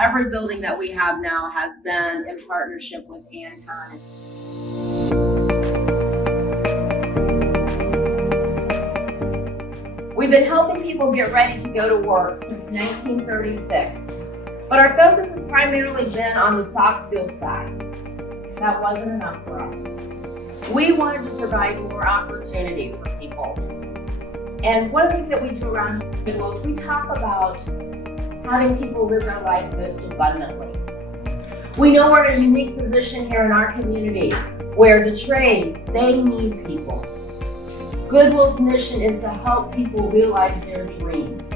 every building that we have now has been in partnership with Ancon. We've been helping people get ready to go to work since 1936, but our focus has primarily been on the soft skills side. That wasn't enough for us. We wanted to provide more opportunities for people. And one of the things that we do around here is we talk about having people live their life most abundantly. We know we're in a unique position here in our community where the trades, they need people. Goodwill's mission is to help people realize their dreams.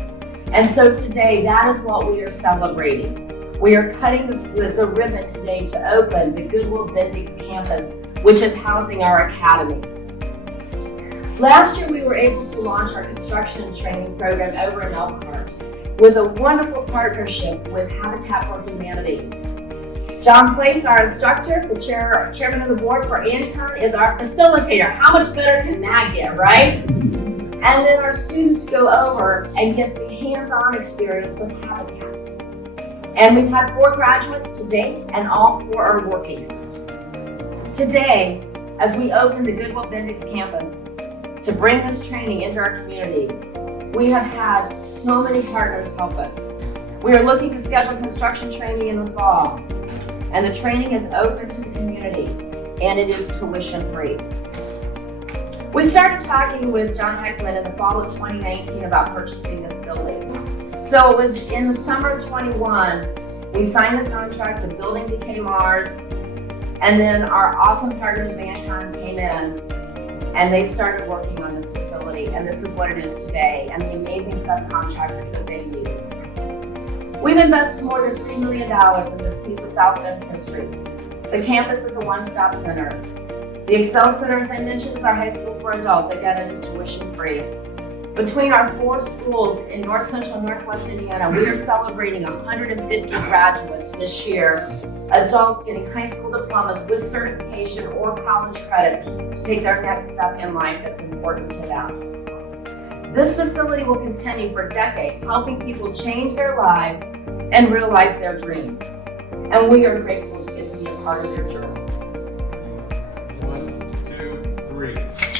And so today, that is what we are celebrating. We are cutting the ribbon today to open the Goodwill Bendix Campus, which is housing our academy. Last year, we were able to launch our construction training program over in Elkhart with a wonderful partnership with Habitat for Humanity. John Place, our instructor, the chairman of the board for Ancon, is our facilitator. How much better can that get, right? And then our students go over and get the hands-on experience with Habitat. And we've had 4 graduates to date, and all 4 are working. Today, as we open the Goodwill Bendix Campus to bring this training into our community, we have had so many partners help us. We are looking to schedule construction training in the fall, and the training is open to the community, and it is tuition-free. We started talking with John Heckman in the fall of 2019 about purchasing this building. So it was in the summer of 21, we signed the contract, the building became ours, and then our awesome partners of Ancon came in, and they started working on this facility, and this is what it is today, and the amazing subcontractors that they use. We've invested more than $3 million in this piece of South Bend's history. The campus is a one-stop center. The Excel Center, as I mentioned, is our high school for adults. Again, it is tuition-free. Between our 4 schools in North Central and Northwest Indiana, we are celebrating 150 graduates this year, adults getting high school diplomas with certification or college credit to take their next step in life that's important to them. This facility will continue for decades, helping people change their lives and realize their dreams. And we are grateful to get to be a part of their journey. 1, 2, 3.